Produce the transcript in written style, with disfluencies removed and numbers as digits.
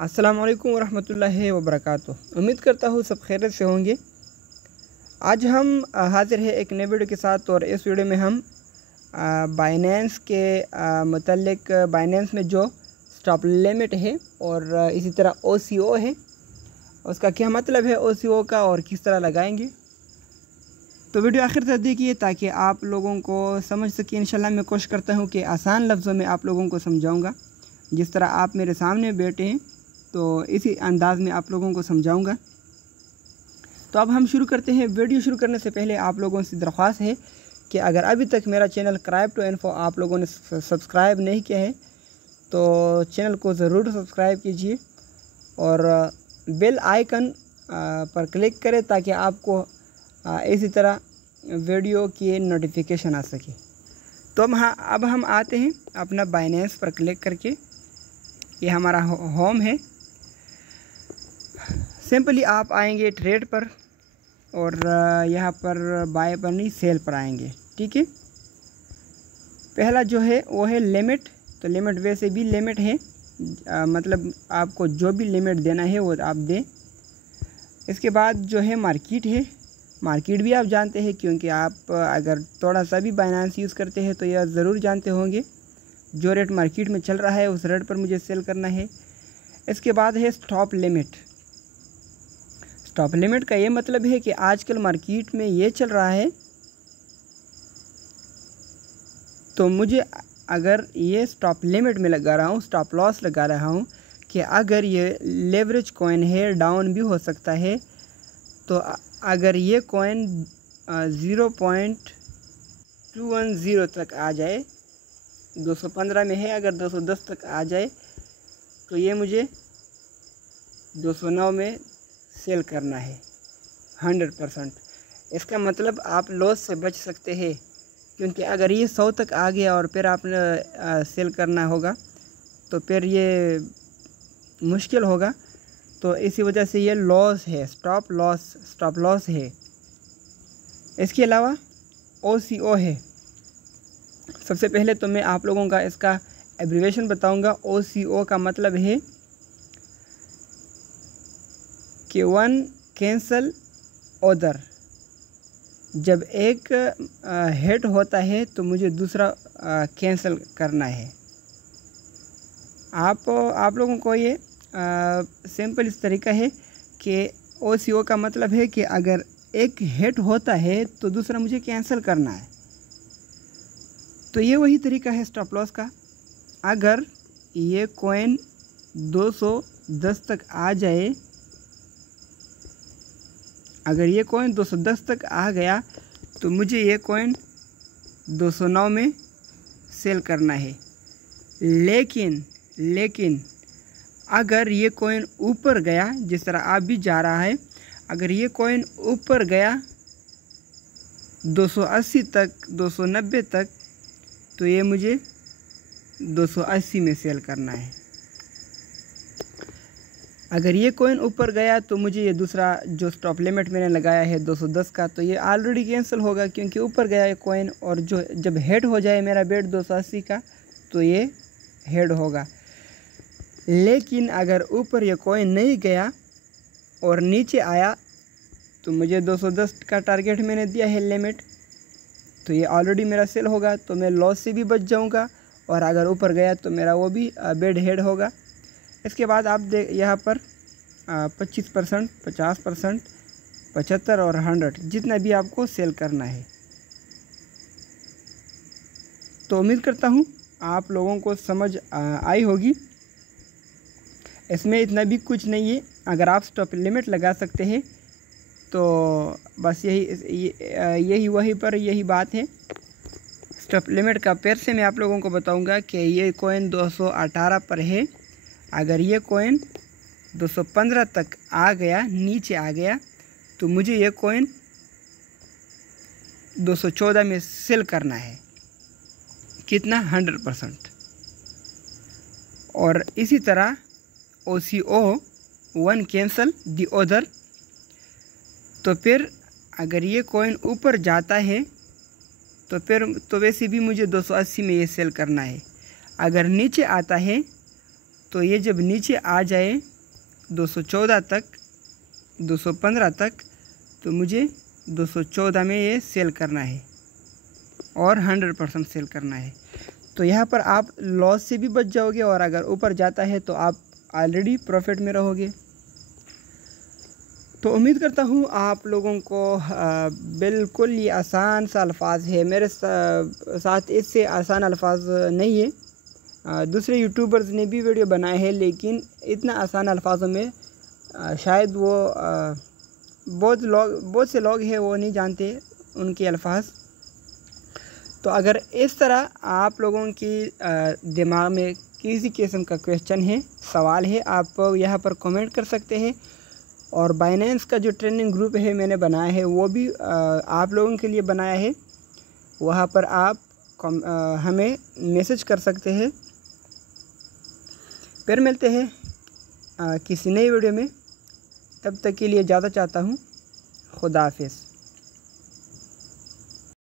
अस्सलाम वालेकुम वरहमतुल्लाहि वबरकातुह। उम्मीद करता हूँ सब खैरियत से होंगे। आज हम हाज़िर है एक नए वीडियो के साथ। और इस वीडियो में हम बाइनेंस के मुतल्लिक बाइनेंस में जो स्टॉप लिमिट है और इसी तरह OCO है, उसका क्या मतलब है OCO का और किस तरह लगाएंगे, तो वीडियो आखिर तक देखिए ताकि आप लोगों को समझ सके। इंशाल्लाह मैं कोशिश करता हूँ कि आसान लफ्ज़ों में आप लोगों को समझाऊँगा। जिस तरह आप मेरे सामने बैठे हैं तो इसी अंदाज़ में आप लोगों को समझाऊंगा। तो अब हम शुरू करते हैं। वीडियो शुरू करने से पहले आप लोगों से दरख्वास्त है कि अगर अभी तक मेरा चैनल क्राइप्टो आप लोगों ने सब्सक्राइब नहीं किया है तो चैनल को ज़रूर सब्सक्राइब कीजिए और बेल आइकन पर क्लिक करें ताकि आपको इसी तरह वीडियो की नोटिफिकेशन आ सके। तो अब हम आते हैं अपना बाइनेंस पर क्लिक करके। ये हमारा होम है। सिंपली आप आएंगे ट्रेड पर और यहाँ पर बाय पर नहीं सेल पर आएंगे। ठीक है, पहला जो है वो है लिमिट। तो लिमिट वैसे भी लिमिट है, मतलब आपको जो भी लिमिट देना है वो आप दें। इसके बाद जो है मार्केट है। मार्केट भी आप जानते हैं क्योंकि आप अगर थोड़ा सा भी बाइनेंस यूज़ करते हैं तो यह ज़रूर जानते होंगे जो रेट मार्केट में चल रहा है उस रेट पर मुझे सेल करना है। इसके बाद है स्टॉप लिमिट। स्टॉप लिमिट का ये मतलब है कि आजकल मार्केट में ये चल रहा है तो मुझे अगर ये स्टॉप लिमिट में लगा रहा हूँ, स्टॉप लॉस लगा रहा हूँ कि अगर ये लेवरेज कॉइन है डाउन भी हो सकता है। तो अगर ये कॉइन 0.210 तक आ जाए, 215 में है, अगर 210 तक आ जाए तो ये मुझे 209 में सेल करना है 100%। इसका मतलब आप लॉस से बच सकते हैं क्योंकि अगर ये 100 तक आ गया और फिर आपने सेल करना होगा तो फिर ये मुश्किल होगा। तो इसी वजह से ये लॉस है, स्टॉप लॉस है। इसके अलावा OCO है। सबसे पहले तो मैं आप लोगों का इसका एब्रीविएशन बताऊंगा। OCO का मतलब है कि वन कैंसल अदर। जब एक हिट होता है तो मुझे दूसरा कैंसिल करना है। आप लोगों को ये सिंपल इस तरीका है कि OCO का मतलब है कि अगर एक हिट होता है तो दूसरा मुझे कैंसिल करना है। तो ये वही तरीका है स्टॉप लॉस का। अगर ये कॉइन 210 तक आ जाए, अगर ये कॉइन 210 तक आ गया तो मुझे ये कॉइन 209 में सेल करना है। लेकिन अगर ये कॉइन ऊपर गया, जिस तरह आप भी जा रहा है, अगर ये कॉइन ऊपर गया 280 तक, 290 तक, तो ये मुझे 280 में सेल करना है। अगर ये कॉइन ऊपर गया तो मुझे ये दूसरा जो स्टॉप लिमिट मैंने लगाया है 210 का, तो ये ऑलरेडी कैंसिल होगा क्योंकि ऊपर गया ये कॉइन। और जो जब हेड हो जाए मेरा बेट 280 का तो ये हेड होगा। लेकिन अगर ऊपर ये कॉइन नहीं गया और नीचे आया तो मुझे 210 का टारगेट मैंने दिया है लिमिट, तो ये ऑलरेडी मेरा सेल होगा। तो मैं लॉस से भी बच जाऊंगा और अगर ऊपर गया तो मेरा वो भी बेड हेड होगा। इसके बाद आप यहाँ पर 25%, 50%, 75 और 100 जितना भी आपको सेल करना है। तो उम्मीद करता हूँ आप लोगों को समझ आई होगी। इसमें इतना भी कुछ नहीं है। अगर आप स्टॉप लिमिट लगा सकते हैं तो बस यही बात है। स्टॉप लिमिट का फिर से मैं आप लोगों को बताऊंगा कि ये कॉइन 218 पर है। अगर ये कॉइन 215 तक आ गया, नीचे आ गया, तो मुझे ये कॉइन 214 में सेल करना है। कितना? 100%। और इसी तरह OCO one cancel the other. तो फिर अगर ये कॉइन ऊपर जाता है तो फिर तो वैसे भी मुझे 280 में ये सेल करना है। अगर नीचे आता है तो ये जब नीचे आ जाए 214 तक, 215 तक, तो मुझे 214 में ये सेल करना है और 100% सेल करना है। तो यहाँ पर आप लॉस से भी बच जाओगे और अगर ऊपर जाता है तो आप ऑलरेडी प्रॉफिट में रहोगे। तो उम्मीद करता हूँ आप लोगों को बिल्कुल ये आसान सा अल्फाज है, मेरे साथ इससे आसान अल्फाज नहीं है। दूसरे यूट्यूबर्स ने भी वीडियो बनाए हैं लेकिन इतना आसान अल्फाजों में शायद वो बहुत से लोग हैं वो नहीं जानते उनके अल्फाज। तो अगर इस तरह आप लोगों की दिमाग में किसी किस्म का क्वेश्चन है, सवाल है, आप यहाँ पर कमेंट कर सकते हैं। और बाइनेंस का जो ट्रेनिंग ग्रुप है मैंने बनाया है वो भी आप लोगों के लिए बनाया है, वहाँ पर आप हमें मैसेज कर सकते हैं। फिर मिलते हैं किसी नई वीडियो में, तब तक के लिए इजाज़त चाहता हूँ। खुदा हाफिज़।